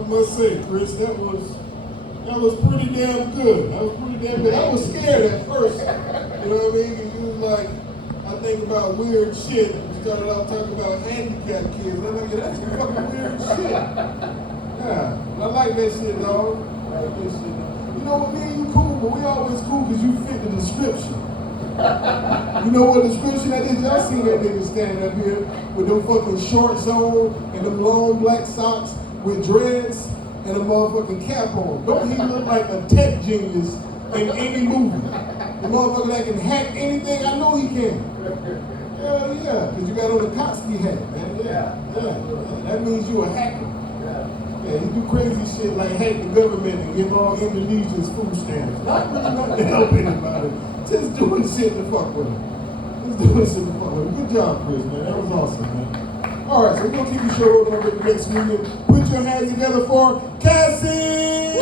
I must say, Chris, that was pretty damn good. That was pretty damn good. I was scared at first. You know what I mean? Because you was like, I think about weird shit. We started out talking about handicapped kids. And I'm like, yeah, that's some fucking weird shit. Yeah, I like that shit, dog. I like that shit. You know what, me and you cool, but we always cool because you fit the description. You know what description that is? Y'all seen that nigga standing up here with them fucking shorts on and them long black socks with dreads and a motherfucking cap on. Don't he look like a tech genius in any movie? The motherfucker that can hack anything, I know he can. Hell yeah, because you got on the Kotsky hat, man. Yeah. That means you a hacker. Yeah, you do crazy shit like hack the government and give all Indonesians food stamps. Not really nothing to help anybody. Just doing shit to fuck with them. Just doing shit to fuck with them. Good job, Chris, man. That was awesome, man. All right, so we're going to keep the show rolling over the next weekend. Put your hands together for Cassie!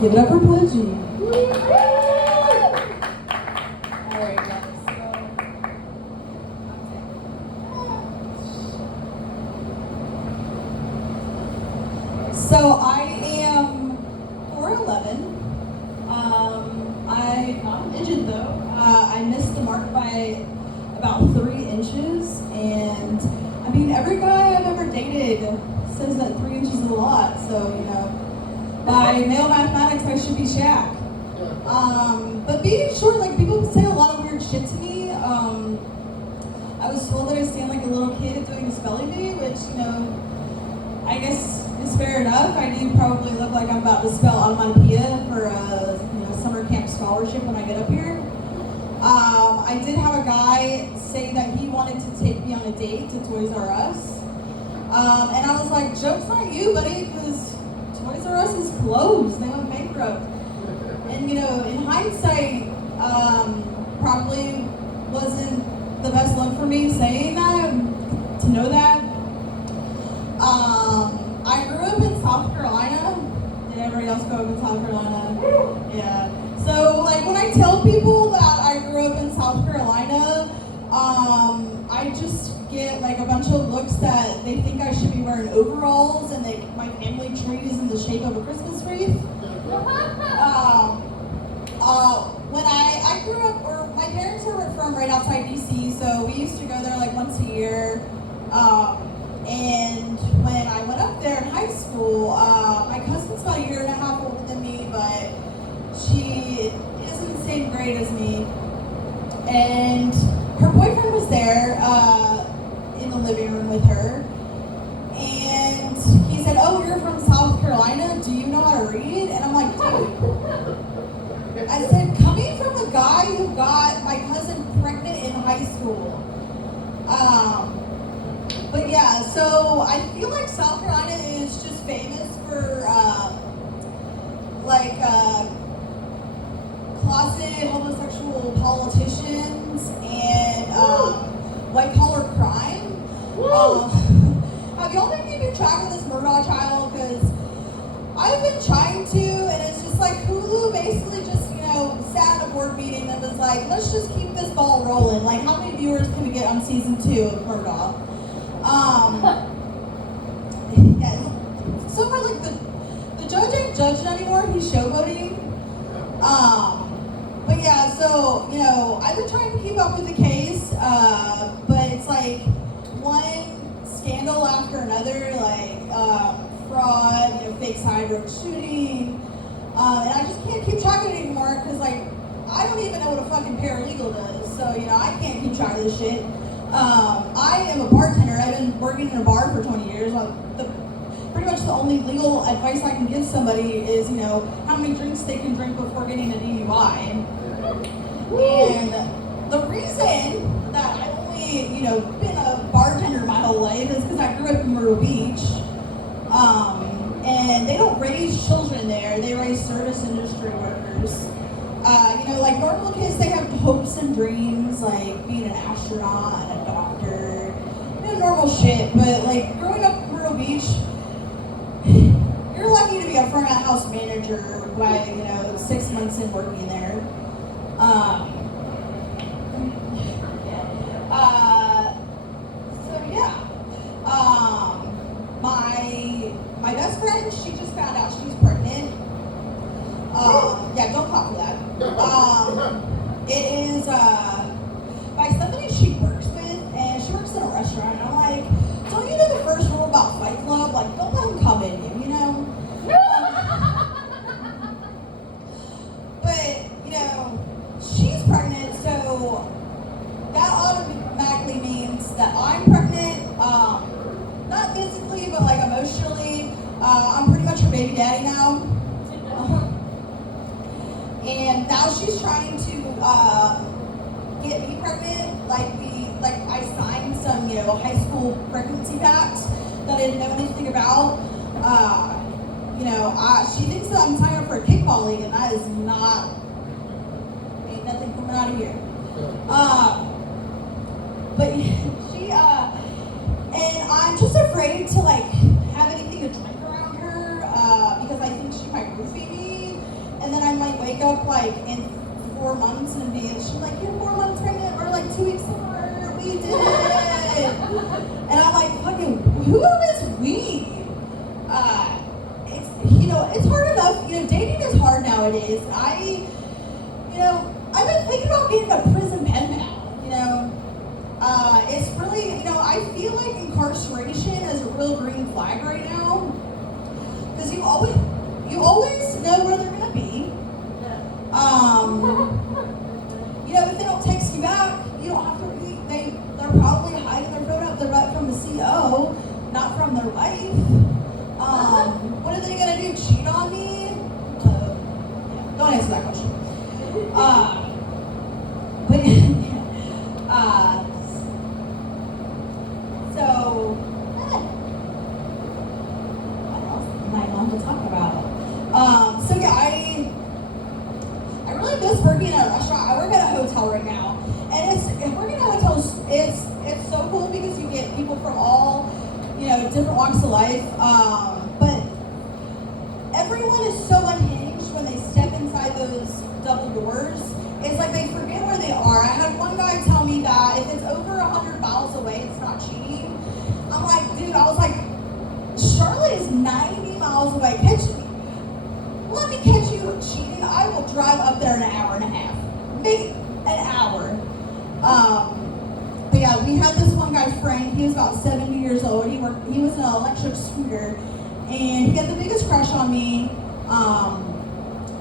Give it up for Pudgy. Alright guys, So I am 4'11". I'm not a midget though. I missed the mark by about 3 inches, and I mean every guy I've ever dated says that 3 inches is a lot. So you know, by male mathematics, I should be Shaq. But being short, like people say a lot of weird shit to me. I was told that I stand like a little kid doing a spelling bee, which you know, I guess is fair enough. I do probably look like I'm about to spell onomatopoeia for a summer camp scholarship when I get up here. I did have a guy say that he wanted to take me on a date to Toys R Us, and I was like, joke's on you, buddy, because Toys R Us is closed. They went bankrupt. And you know, in hindsight, probably wasn't the best look for me saying that, to know that. I grew up in South Carolina. Did everybody else grow up in South Carolina? Yeah. So like when I tell people that I grew up in South Carolina, I just get like a bunch of looks that they think I should be wearing overalls and my family tree is in the shape of a Christmas wreath. When I grew up, or my parents were from right outside DC, so we used to go there like once a year. And when I went up there in high school, my cousin's about 1.5 years older than me, but she isn't the same grade as me. And her boyfriend was there in the living room with her. And he said, "Oh, you're from South Carolina. Do you know how to read?" And I'm like, dude. I said, coming from a guy who got my cousin pregnant in high school. But yeah, so I feel like South Carolina is just famous for closet homosexual politicians and white collar crime. Have y'all been keeping track of this Murdaugh trial? Because I've been trying to, and it's just like Hulu basically just, sat at a board meeting and was like, let's just keep this ball rolling. Like, how many viewers can we get on season 2 of Murdaugh? Yeah, so far, like, the judge ain't judging anymore, he's showboating. But yeah, so, I've been trying to keep up with the case, but it's like one scandal after another, like, fraud, fake side road shooting, and I just can't keep track of it anymore, because, like, I don't even know what a fucking paralegal does, so, I can't keep track of this shit. I am a bartender. I've been working in a bar for 20 years. Pretty much the only legal advice I can give somebody is, how many drinks they can drink before getting a DUI. And the reason that I've only, been a bartender my whole life is because I grew up in Myrtle Beach. And they don't raise children there. They raise service industry workers. Like normal kids, they have hopes and dreams, like being an astronaut and a doctor normal shit, but like growing up in Myrtle Beach, you're lucky to be a front of house manager by 6 months in working there. So yeah. My best friend, she just found out she's pregnant. Yeah, don't clap for that. It is by somebody she works with, and she works in a restaurant. And I'm like, don't you know the first rule about Fight Club? Like, don't let them come in you, you know? But, she's pregnant, so that automatically means that I'm pregnant. Not physically, but like emotionally. I'm pretty much her baby daddy now. And now she's trying to get me pregnant. Like I signed some, high school pregnancy packs that I didn't know anything about. She thinks that I'm signing up for a kickball league, and that is not, ain't nothing coming out of here. But she, and I'm just afraid to like have anything to drink around her because I think she might roofie me, and then I might wake up like in 4 months and she's like, you're 4 months pregnant, or like 2 weeks apart, we did it. And I'm like, fucking, who is we? It's hard enough, dating is hard nowadays. I've been thinking about getting a prison pen pal, it's really, I feel like incarceration is a real green flag right now. Because you always know where they're gonna be. If they don't text you back, you don't have to read. They're probably hiding their phone up their butt from the CO, not from their wife. What are they gonna do? Cheat on me? Don't answer that question. So what else am I going to talk about? So yeah, I really miss working at a restaurant. I work at a hotel right now, and working at hotels. It's so cool because you get people from all different walks of life. But everyone is so unhinged when they step inside those double doors. It's like they forget where they are. I had one guy tell me that if it's over 100 miles away, it's not cheating. I'm like, dude, I was like, Charlotte is 90 miles away. Let me catch you cheating. I will drive up there in an hour and a half. Maybe an hour. But yeah, we had this one guy, Frank. He was about 70 years old. He was an electric scooter, and he had the biggest crush on me.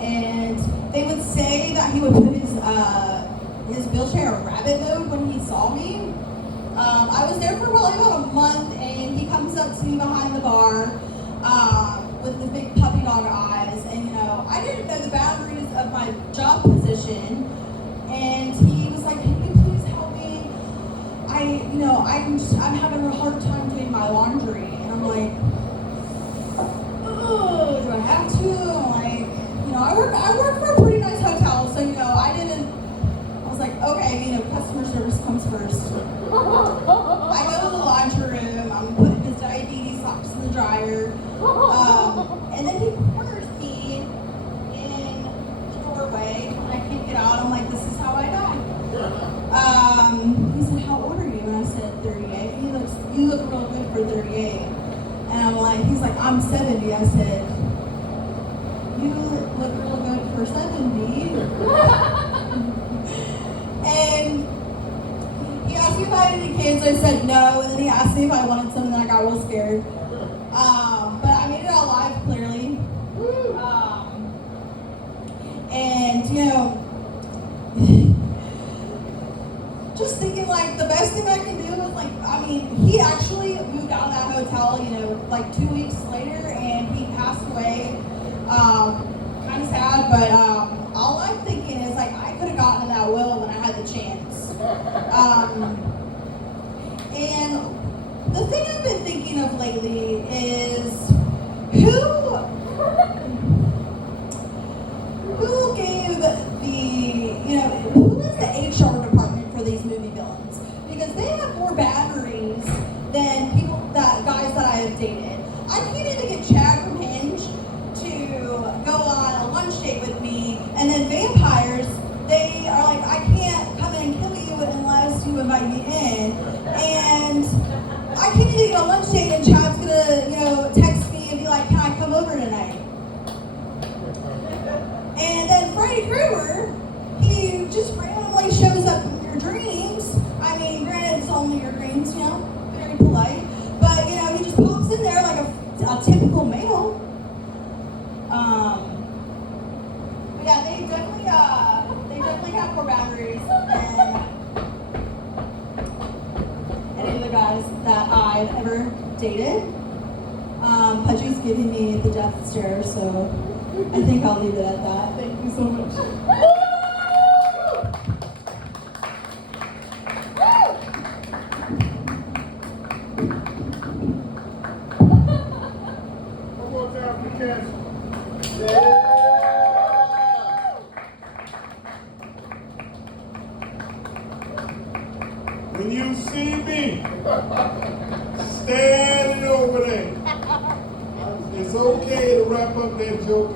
And they would say that he would put his wheelchair in rabbit mode when he saw me. I was there for probably about a month, and he comes up to me behind the bar with the big puppy dog eyes. And I didn't know the boundaries of my job position. And he was like, "Can you please help me? I'm having a hard time doing my laundry." And I'm like, "Oh, do I have to?" I'm like, I work for a pretty nice hotel, so I was like, okay, customer service comes first. I go to the laundry room, I'm putting his diabetes socks in the dryer, and then he corners me in the doorway, and I can't get out. I'm like, this is how I die. He said, "How old are you?" And I said, 38. You look real good for 38. And he's like, "I'm 70. I said, "You look real good for 70. And he asked me if I had any kids. I said no. And then he asked me if I wanted some, and then I got real scared. But I made it out alive, clearly. And, just thinking, the best thing I can do is, he actually moved out of that hotel, 2 weeks later, and he passed away. Kind of sad, but all I'm thinking is, I could have gotten that will when I had the chance. And the thing I've been thinking of lately is who gave who is the HR department for these movie villains? Because they have more batteries dated. I can't even get Chad from Hinge to go on a lunch date with me, and then vampires, they are like, I can't come in and kill you unless you invite me in. And I can't even get a lunch date, and Chad's gonna, text me and be like, can I come over tonight? And then Freddy Krueger, he just randomly shows up in your dreams. I mean, granted, it's only your dreams, very polite. But, he just pops in there like a typical male. But yeah, they definitely have more boundaries than any of the guys that I've ever dated. Pudgy's giving me the death stare, so I think I'll leave it at that. Thank you so much. One more time for Cassie. When you see me standing over there, it's okay to wrap up that joke